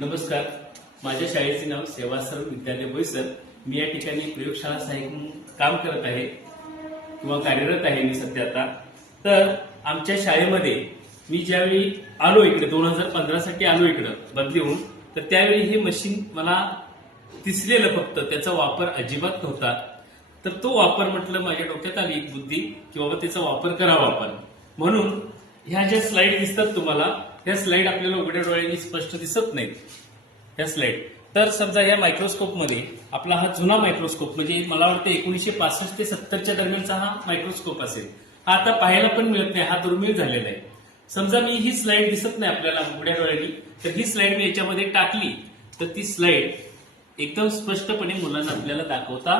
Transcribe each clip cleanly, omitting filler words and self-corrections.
नमस्कार, माझ्या शाळेचे नाव सेवाश्रम विद्यालय बोईसर. मी या ठिकाणी प्रयोगशाळा सहाय्यक म्हणून काम करत आहे किंवा कार्यरत आहे मी सध्या आता. तर आमच्या शाळेमध्ये मी ज्यावेळी आलो इकडे 2015 साठी आलो इकडे बदली होऊन, तर त्यावेळी हे मशीन मला दिसलेलं, फक्त त्याचा वापर अजिबात नव्हता. तर तो वापर म्हटलं माझ्या डोक्यात आली एक बुद्धी की बाबा त्याचा वापर करावा आपण. म्हणून ह्या ज्या स्लाइड दिसतात तुम्हाला, ह्या स्लाइड आपल्याला उघड्या डोळ्यांनी स्पष्ट दिसत नाहीत ह्या स्लाइड. तर समजा या मायक्रोस्कोपमध्ये आपला हा जुना मायक्रोस्कोप, म्हणजे मला वाटतं 1965 ते 70च्या दरम्यानचा हा मायक्रोस्कोप असेल. हा आता पाहायला पण मिळत नाही, हा दुर्मिळ झालेला आहे. समजा मी ही स्लाइड दिसत नाही आपल्याला उघड्या डोळ्यांनी, तर ही स्लाइड मी याच्यामध्ये टाकली तर ती स्लाइड एकदम स्पष्टपणे मुलांना आपल्याला दाखवता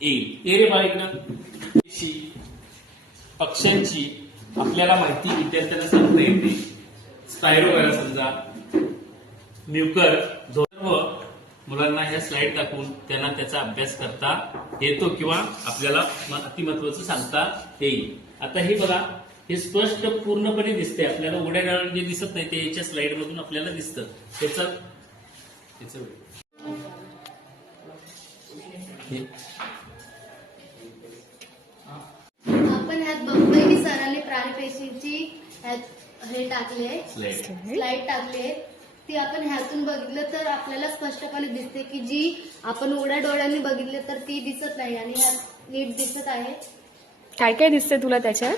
येईल. ए रे बाळ इकडं. पक्ष्यांची आपल्याला माहिती विद्यार्थ्यांना सांगता येते. स्पायरो समजा, म्युकर, सर्व मुलांना ह्या स्लाइड दाखवून त्यांना त्याचा अभ्यास करता येतो किंवा आपल्याला अतिमहत्वाचं सांगता येईल. आता हे बघा, हे स्पष्ट पूर्णपणे दिसते आपल्याला. उघड्या डोळ्याने जे दिसत नाही ते याच्या स्लाइड मधून आपल्याला दिसतं. आपण ह्यात बघतोय की सरांनी प्राणीपेशींची हे टाकले, स्लाइड टाकले. ती आपण ह्यातून बघितलं तर आपल्याला स्पष्टपणे दिसते की जी आपण उघड्या डोळ्यांनी बघितले तर ती दिसत नाही आणि ह्यात नीट दिसत आहे. काय काय दिसते तुला त्याच्यात?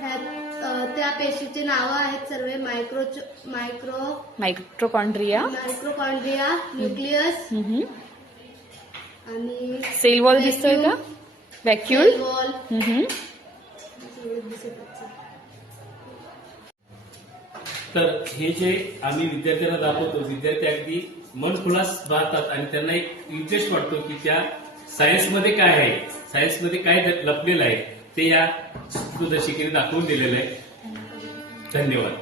ह्यात त्या पेशीचे नावं आहेत सर्व. मायक्रोकॉन्ड्रिया, न्यूक्लियस आणि सेल वॉल दिसतोय का? व्हॅक्यूल वॉल. तर हे जे आम्ही विद्यार्थ्यांना दाखवतो, विद्यार्थी अगदी मन खुलास राहतात आणि त्यांना एक इंटरेस्ट वाटतो की त्या सायन्समध्ये काय आहे, सायन्समध्ये काय लपलेलं आहे ते या सूत्रदर्शिकेने दाखवून दिलेलं आहे. धन्यवाद.